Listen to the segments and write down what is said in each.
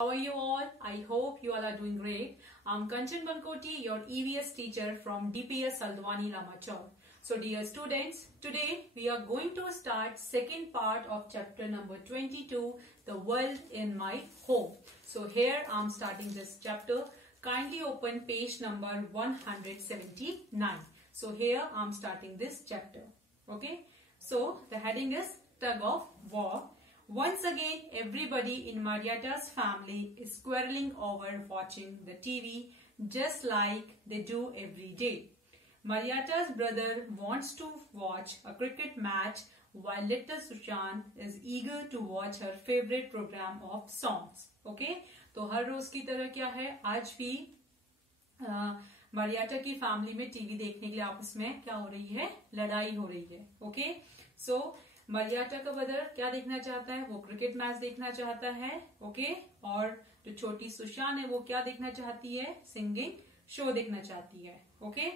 How are you all? I hope you all are doing great. I'm Kanchan Bankoti, your EVS teacher from DPS Saldwani Lamachar. So dear students, today we are going to start second part of chapter number 22, The World in My Home. So here I'm starting this chapter. Kindly open page number 179. So here I'm starting this chapter. Okay. So the heading is Tug of War. Once again, everybody in Mariatta's family is quarreling over watching the TV just like they do every day. Mariatta's brother wants to watch a cricket match while little Sushan is eager to watch her favorite program of songs. Okay? तो हर रोज की तरह क्या है, आज भी मारियाटा की फैमिली में टीवी देखने के लिए आपस में क्या हो रही है, लड़ाई हो रही है. ओके, सो मारियाटा का ब्रदर क्या देखना चाहता है, वो क्रिकेट मैच देखना चाहता है. ओके, और जो छोटी सुशान है वो क्या देखना चाहती है, सिंगिंग शो देखना चाहती है. Okay,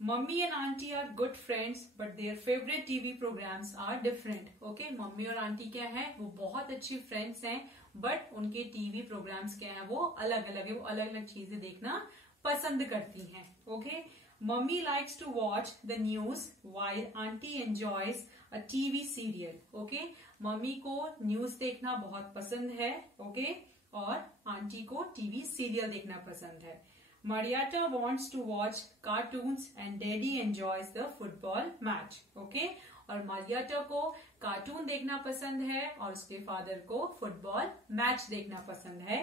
mummy and aunty are good friends but their favourite TV programmes are different. Okay, mummy और आंटी क्या है, वो बहुत अच्छी फ्रेंड्स हैं बट उनके टीवी प्रोग्राम्स क्या है, वो अलग अलग है, वो अलग अलग चीजें देखना पसंद करती हैं. Okay, mummy likes to watch the news while aunty enjoys a TV serial. Okay, mummy को न्यूज देखना बहुत पसंद है. ओके, और आंटी को टीवी सीरियल देखना पसंद है. Mariatta wants to watch cartoons and daddy enjoys the football match. Okay, और मारियाटा को कार्टून देखना पसंद है और उसके फादर को फुटबॉल मैच देखना पसंद है.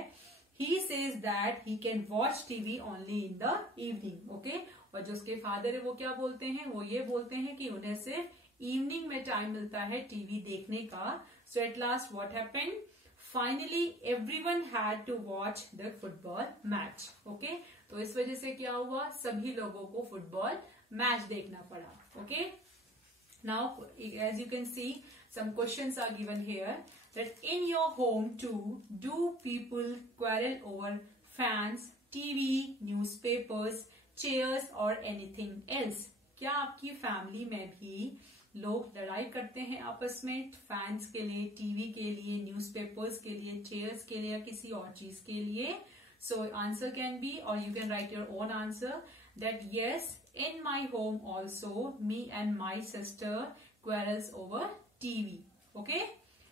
He says that he can watch TV only in the evening. Okay, और जो उसके फादर है वो क्या बोलते हैं, वो ये बोलते हैं कि उन्हें सिर्फ इवनिंग में टाइम मिलता है टीवी देखने का. So at last what happened? Finally everyone had to watch the football match. Okay, तो इस वजह से क्या हुआ, सभी लोगों को फुटबॉल मैच देखना पड़ा. Okay, now as you can see some questions are given here that in your home too do people quarrel over fans, TV, newspapers, chairs or anything else. क्या आपकी फैमिली में भी लोग लड़ाई करते हैं आपस में फैंस के लिए, टीवी के लिए, न्यूज़पेपर्स के लिए, चेयर्स के लिए या किसी और चीज के लिए? So answer can be, or you can write your own answer, that yes, in my home also me and my sister quarrels over TV. Okay,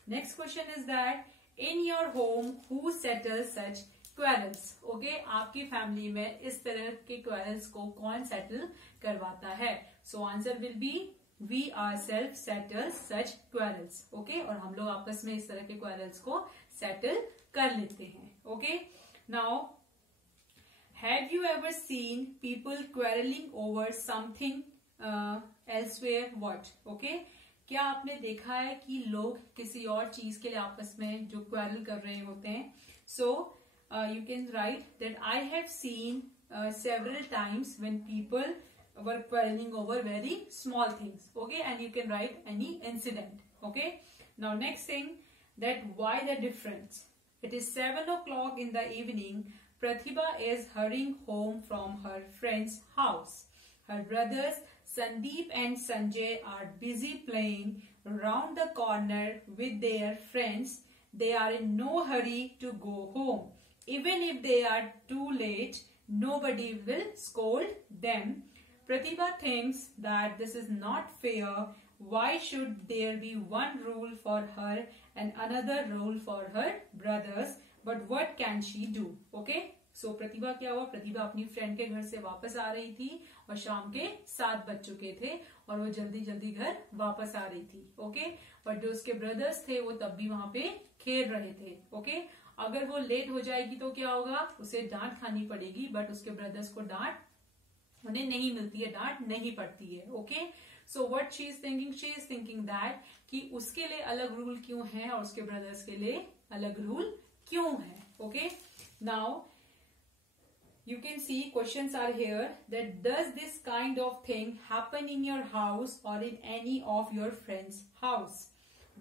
next question is that in your home who settles such quarrels? Okay, आपकी फैमिली में इस तरह के quarrels को कौन settle करवाता है? So answer will be we ourselves settle such quarrels. Okay, और हम लोग आपस में इस तरह के quarrels को settle कर लेते हैं. Okay, now have you ever seen people quarreling over something elsewhere? What? Okay, क्या आपने देखा है कि लोग किसी और चीज के लिए आपस में जो क्वेरल कर रहे होते हैं? So you can write that I have seen several times when people were quarreling over very small things. Okay, and you can write any incident. Okay, now next thing, that why the difference? It is 7 o'clock in the evening. Pratibha is hurrying home from her friend's house. Her brothers Sandeep and Sanjay are busy playing round the corner with their friends. They are in no hurry to go home. Even if they are too late, nobody will scold them. Pratibha thinks that this is not fair. Why should there be one rule for her and another rule for her brothers? But what can she do? Okay, so प्रतिभा क्या हुआ, प्रतिभा अपनी फ्रेंड के घर से वापस आ रही थी और शाम के 7 बज चुके थे और वो जल्दी जल्दी घर वापस आ रही थी. ओके, पर जो उसके ब्रदर्स थे वो तब भी वहां पे खेल रहे थे. ओके, अगर वो लेट हो जाएगी तो क्या होगा, उसे डांट खानी पड़ेगी, बट उसके ब्रदर्स को डांट उन्हें नहीं मिलती है, डांट नहीं पड़ती है. Okay, so what she is thinking, she is thinking that कि उसके लिए अलग रूल क्यों है और उसके ब्रदर्स के लिए अलग रूल क्यों है. Okay, now you can see questions are here that does this kind of thing happen in your house or in any of your friends house?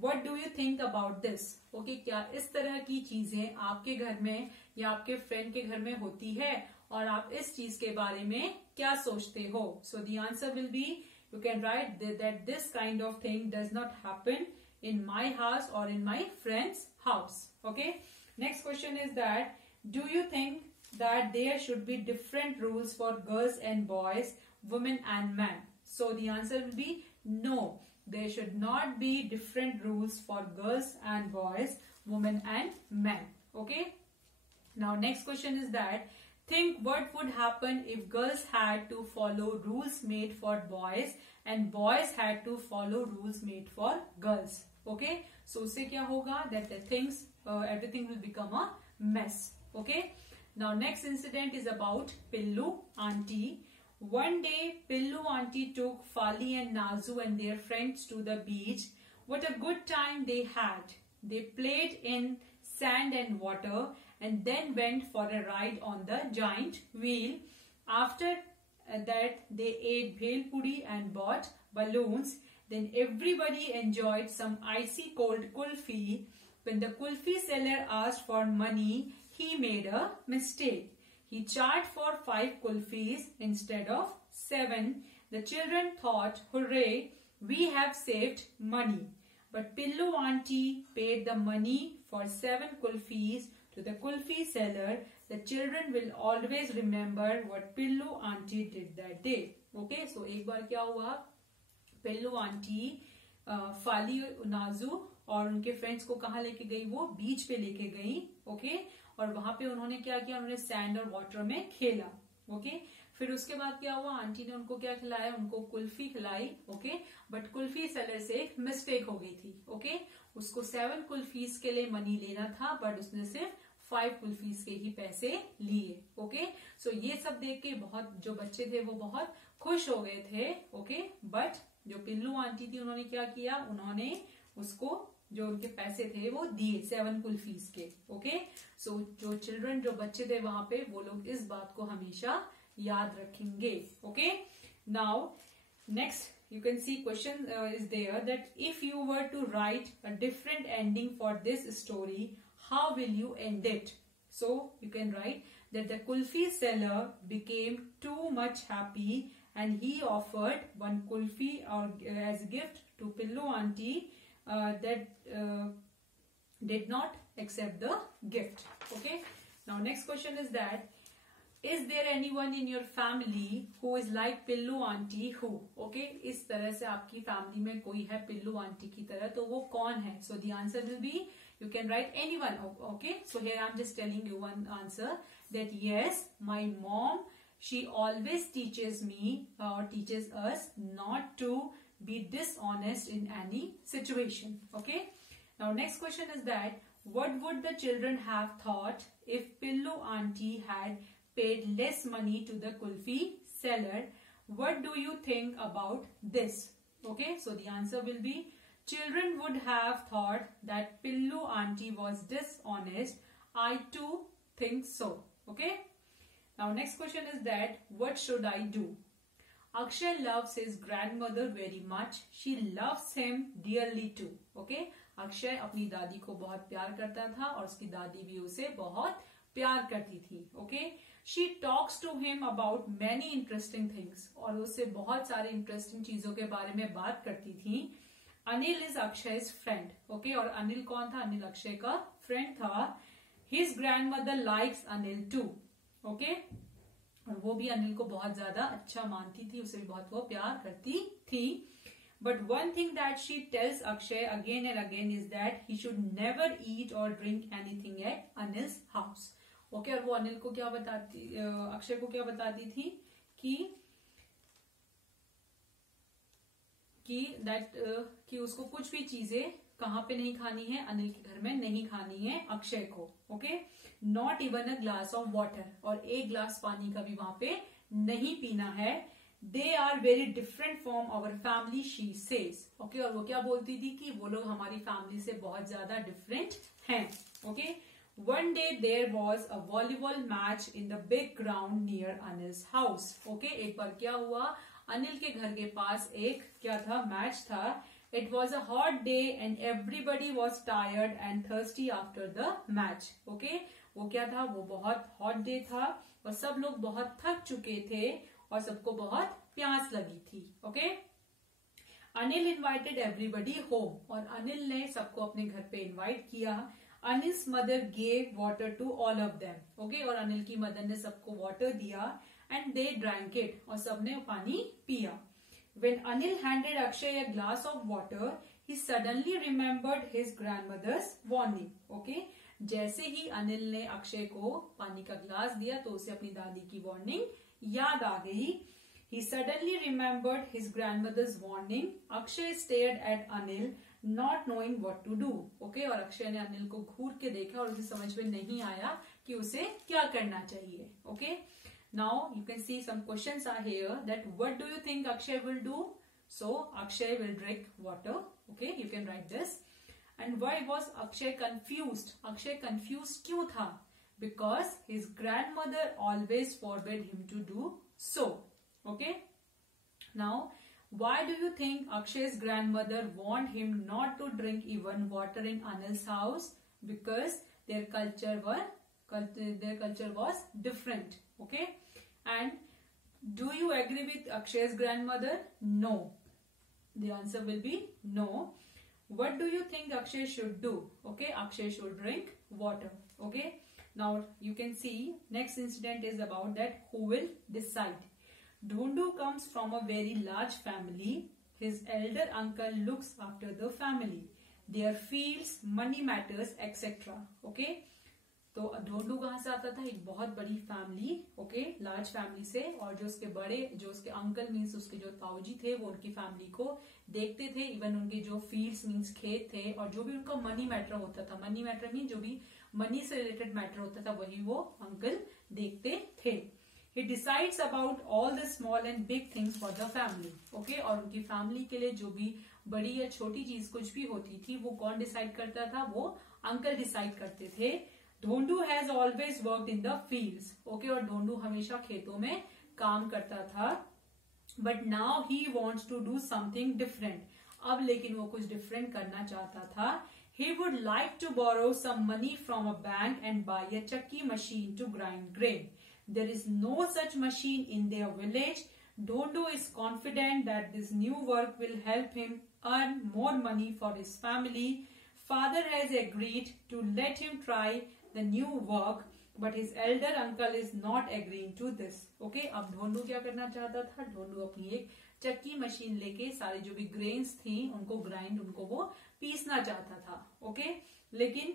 What do you think about this? Okay, क्या इस तरह की चीजें आपके घर में या आपके फ्रेंड के घर में होती है और आप इस चीज के बारे में क्या सोचते हो? So the answer will be, you can write that this kind of thing does not happen in my house or in my friend's house. Okay, Next question is that, do you think that there should be different rules for girls and boys, women and men? So the answer will be no. There should not be different rules for girls and boys, women and men. Okay. Now next question is that, think what would happen if girls had to follow rules made for boys and boys had to follow rules made for girls. Okay. So उससे क्या होगा? That the things, everything will become a mess. Okay. Now next incident is about Pillu auntie. One day Pillu auntie took Fali and Nazu and their friends to the beach. What a good time they had. They played in sand and water and then went for a ride on the giant wheel. After that they ate bhel puri and bought balloons. Then everybody enjoyed some icy cold kulfi. When the kulfi seller asked for money, he made a mistake. He charged for 5 kulfis instead of 7. The children thought, hooray, we have saved money. But Pillu auntie paid the money for 7 kulfis to the kulfi seller. The children will always remember what Pillu auntie did that day. Okay, so एक बार क्या हुआ? Pillu auntie Fali, नाजू और उनके फ्रेंड्स को कहाँ लेके गई? वो बीच पे लेके गई. ओके, और वहां पे उन्होंने क्या किया? उन्होंने सैंड और वाटर में खेला. ओके, फिर उसके बाद क्या हुआ? आंटी ने उनको क्या खिलाया? उनको कुल्फी खिलाई. ओके, बट कुल्फी सेलर से एक मिस्टेक हो गई थी. ओके, उसको 7 कुल्फीस के लिए मनी लेना था, बट उसने सिर्फ 5 कुल्फीस के ही पैसे लिए. ओके, सो ये सब देख के बहुत जो बच्चे थे वो बहुत खुश हो गए थे. ओके, बट जो पिल्लू आंटी थी उन्होंने क्या किया? उन्होंने उसको जो उनके पैसे थे वो दिए 7 कुल्फीस के. ओके, सो जो चिल्ड्रन, जो बच्चे थे वहां पे, वो लोग इस बात को हमेशा याद रखेंगे. Okay, now next you can see question is there that if you were to write a different ending for this story, how will you end it? So you can write that the kulfi seller became too much happy and he offered 1 kulfi as a gift to Pillu auntie that did not accept the gift. Okay, now next question is that, is there anyone in your family who is like Pillu auntie? Who? Okay, इस तरह से आपकी फैमिली में कोई है पिल्लू आंटी की तरह, तो वो कौन है? So the answer will be, you can write anyone. Okay, so here I'm just telling you one answer, that yes, my mom, she always teaches me or teaches us not to be dishonest in any situation. Okay. Now next question is that, what would the children have thought if Pillu auntie had paid less money to the kulfi seller? What do you think about this? Okay. So the answer will be, children would have thought that Pillu auntie was dishonest. I too think so. Okay. Now next question is that, what should I do? Akshay loves his grandmother very much. She loves him dearly too. Okay, Akshay अपनी दादी को बहुत प्यार करता था और उसकी दादी भी उसे बहुत प्यार करती थी. Okay, she talks to him about many interesting things. और उससे बहुत सारे इंटरेस्टिंग चीजों के बारे में बात करती थी. Anil is Akshay's friend. Okay, और अनिल कौन था? अनिल अक्षय का फ्रेंड था. His grandmother likes Anil too. Okay, और वो भी अनिल को बहुत ज्यादा अच्छा मानती थी, उसे भी बहुत वो प्यार करती थी. But one thing that she tells Akshay again and again is that he should never eat और drink anything at Anil's house. Okay, और वो अनिल को क्या बताती, अक्षय को क्या बताती थी कि उसको कुछ भी चीजें कहाँ पे नहीं खानी है? अनिल के घर में नहीं खानी है अक्षय को. Okay, not even a glass of water, और 1 ग्लास पानी का भी वहां पे नहीं पीना है. They are very different from our family, she says. Okay, और वो क्या बोलती थी? कि वो लोग हमारी फैमिली से बहुत ज्यादा डिफरेंट हैं. Okay, one day there was a volleyball match in the big ground near Anil's house. Okay, एक बार क्या हुआ? अनिल के घर के पास एक क्या था? मैच था. It was a hot day and everybody was tired and thirsty after the match. Okay, वो क्या था? वो बहुत हॉट डे था और सब लोग बहुत थक चुके थे और सबको बहुत प्यास लगी थी. ओके, अनिल इनवाइटेड एवरीबडी होम, और अनिल ने सबको अपने घर पे इनवाइट किया. Anil's mother gave water to all of them. Okay, और अनिल की मदर ने सबको वाटर दिया and they drank it, और सबने पानी पिया. When Anil handed Akshay a glass of water, he suddenly remembered his grandmother's warning. Okay, जैसे ही अनिल ने अक्षय को पानी का ग्लास दिया तो उसे अपनी दादी की वार्निंग याद आ गई. He suddenly remembered his grandmother's warning. Akshay stared at Anil, not knowing what to do. Okay, और अक्षय ने अनिल को घूर के देखा और उसे समझ में नहीं आया कि उसे क्या करना चाहिए. Okay, now you can see some questions are here that what do you think Akshay will do? So Akshay will drink water. Okay, you can write this. And why was Akshay confused? Akshay confused क्यों था? Because his grandmother always forbade him to do so. Okay, now why do you think Akshay's grandmother warned him not to drink even water in Anil's house? Because their culture was different. Okay, and do you agree with Akshay's grandmother? No. The answer will be no. What do you think Akshay should do? Okay, Akshay should drink water. Okay, now you can see next incident is about that who will decide. Dhondu comes from a very large family. His elder uncle looks after the family, their fields, money matters, etc. Okay, तो ढोंडू कहाँ से आता था? एक बहुत बड़ी family. Okay, large family से. और जो उसके अंकल मीन्स उसके जो ताऊजी थे वो उनकी फैमिली को देखते थे. इवन उनके जो फील्ड्स मीन्स खेत थे और जो भी उनका मनी मैटर होता था, मनी मैटर मीन जो भी मनी से रिलेटेड मैटर होता था वही वो अंकल देखते थे. He decides about all the small and big things for the family. Okay, और उनकी फैमिली के लिए जो भी बड़ी या छोटी चीज कुछ भी होती थी वो कौन डिसाइड करता था? वो अंकल डिसाइड करते थे. Dhondu has always worked in the fields. Okay, और ढोंडू हमेशा खेतों में काम करता था. But now he wants to do something different. अब लेकिन वो कुछ डिफरेंट करना चाहता था. He would like to borrow some money from a bank and buy a chakki machine to grind grain. There is no such machine in their village. Dhondu is confident that this new work will help him earn more money for his family. Father has agreed to let him try the new work, but his elder uncle is not agreeing to this. Okay, अब ढोंडू क्या करना चाहता था? ढोंडू अपनी एक चक्की मशीन लेके सारे जो भी ग्रेन्स थी उनको वो पीसना चाहता था. ओके, लेकिन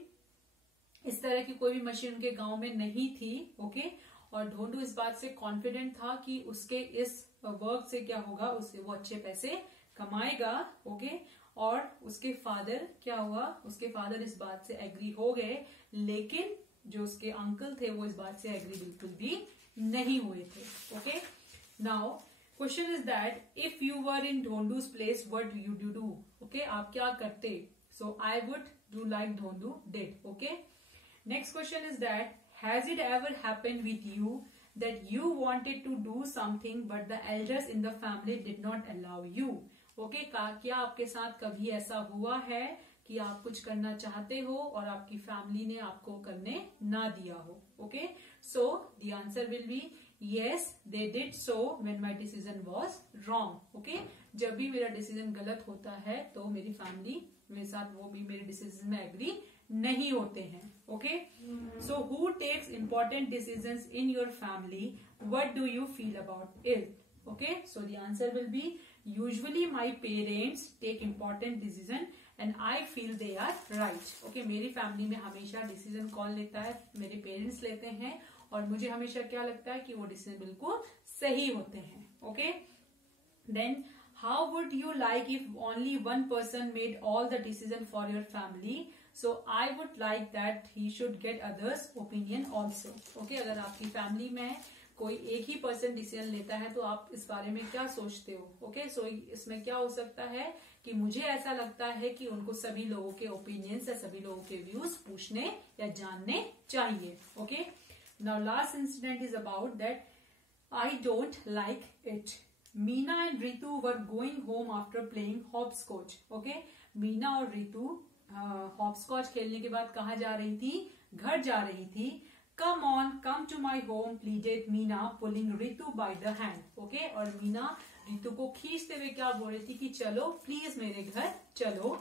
इस तरह की कोई भी मशीन उनके गांव में नहीं थी. ओके, और ढोंडू इस बात से कॉन्फिडेंट था कि उसके इस वर्क से क्या होगा, उससे वो अच्छे पैसे कमाएगा. ओके, और उसके फादर क्या हुआ? उसके फादर इस बात से एग्री हो गए, लेकिन जो उसके अंकल थे वो इस बात से एग्री बिल्कुल भी नहीं हुए थे. Okay, now question is that if you were in Dhondu's place what you do. Okay, आप क्या करते? So I would do like Dhondu did. Okay, next question is that has it ever happened with you that you wanted to do something but the elders in the family did not allow you? Okay, क्या आपके साथ कभी ऐसा हुआ है कि आप कुछ करना चाहते हो और आपकी फैमिली ने आपको करने ना दिया हो? Okay, so the answer will be yes, they did so when my decision was wrong. Okay, जब भी मेरा डिसीजन गलत होता है तो मेरी फैमिली मेरे साथ वो भी मेरे डिसीजन में एग्री नहीं होते हैं. Okay, so who takes important decisions in your family? What do you feel about it? Okay, so the answer will be usually my parents take important decision and I feel they are right. Okay, मेरी family में हमेशा डिसीजन कौन लेता है? मेरे पेरेंट्स लेते हैं और मुझे हमेशा क्या लगता है कि वो डिसीजन बिल्कुल सही होते हैं. Okay, then how would you like if only one person made all the decision for your family? So I would like that he should get others opinion also. Okay, अगर आपकी फैमिली में कोई एक ही पर्सन डिसीजन लेता है तो आप इस बारे में क्या सोचते हो? ओके, सो इसमें क्या हो सकता है कि मुझे ऐसा लगता है कि उनको सभी लोगों के ओपिनियंस या सभी लोगों के व्यूज पूछने या जानने चाहिए. Okay, now last incident is about that I don't like it. Meena एंड Ritu were going home after playing hopscotch. Okay, Meena और रितु हॉपस्कॉच खेलने के बाद कहाँ जा रही थी? घर जा रही थी. Come on, come to my home, pleaded Meena, pulling Ritu by the hand. Okay, और मीना रितु को खींचते हुए क्या बोल रही थी कि चलो प्लीज मेरे घर चलो.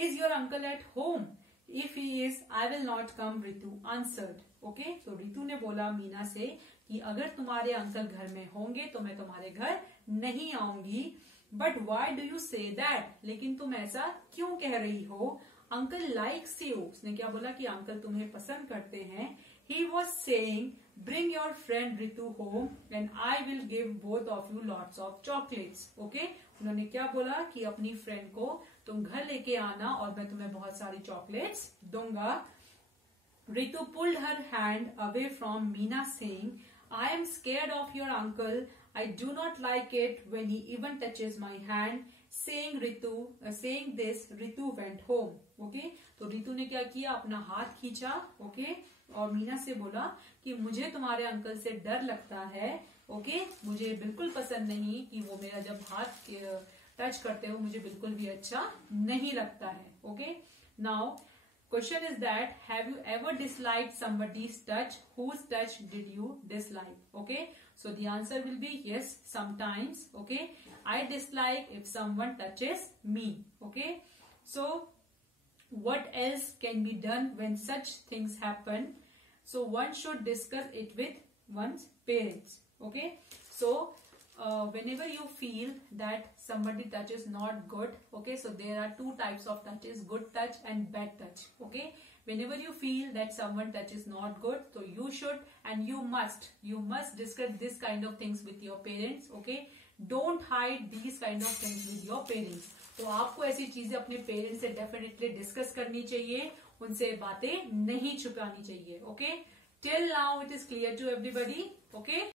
Is your uncle at home? If he is I will not come, Ritu answered. Okay, तो रितु ने बोला मीना से कि अगर तुम्हारे अंकल घर में होंगे तो मैं तुम्हारे घर नहीं आऊंगी। But why do you say that, लेकिन तुम ऐसा क्यों कह रही हो? अंकल लाइक्स यू, उसने क्या बोला कि अंकल तुम्हें पसंद करते हैं। He was saying bring your friend Ritu home and I will give both of you lots of chocolates. Okay, उन्होंने क्या बोला कि अपनी फ्रेंड को तुम घर लेके आना और मैं तुम्हें बहुत सारी चॉकलेट्स दूंगा। Ritu pulled her hand away from Meena saying I am scared of your uncle. I do not like it when he even touches my hand. Saying this, Ritu went home. Okay? तो रितु ने क्या किया, अपना हाथ खींचा। ओके, और मीना से बोला कि मुझे तुम्हारे अंकल से डर लगता है। ओके, मुझे बिल्कुल पसंद नहीं कि वो मेरा जब हाथ टच करते हो, मुझे बिल्कुल भी अच्छा नहीं लगता है। Okay, now question is that have you ever disliked somebody's touch? Whose touch did you dislike? Okay, so the answer will be yes, sometimes. Okay, I dislike if someone touches me. Okay, so what else can be done when such things happen? So one should discuss it with one's parents. Okay, so whenever you feel that somebody touch is not good, okay, so there are two types of touches, good touch and bad touch. Okay, whenever you feel that someone touch is not good, so you should and you must discuss this kind of things with your parents. Okay, don't hide these kind of things with your parents. तो आपको ऐसी चीजें अपने पेरेंट्स से definitely discuss करनी चाहिए, उनसे बातें नहीं छुपानी चाहिए। Okay, till now it is clear to everybody. Okay.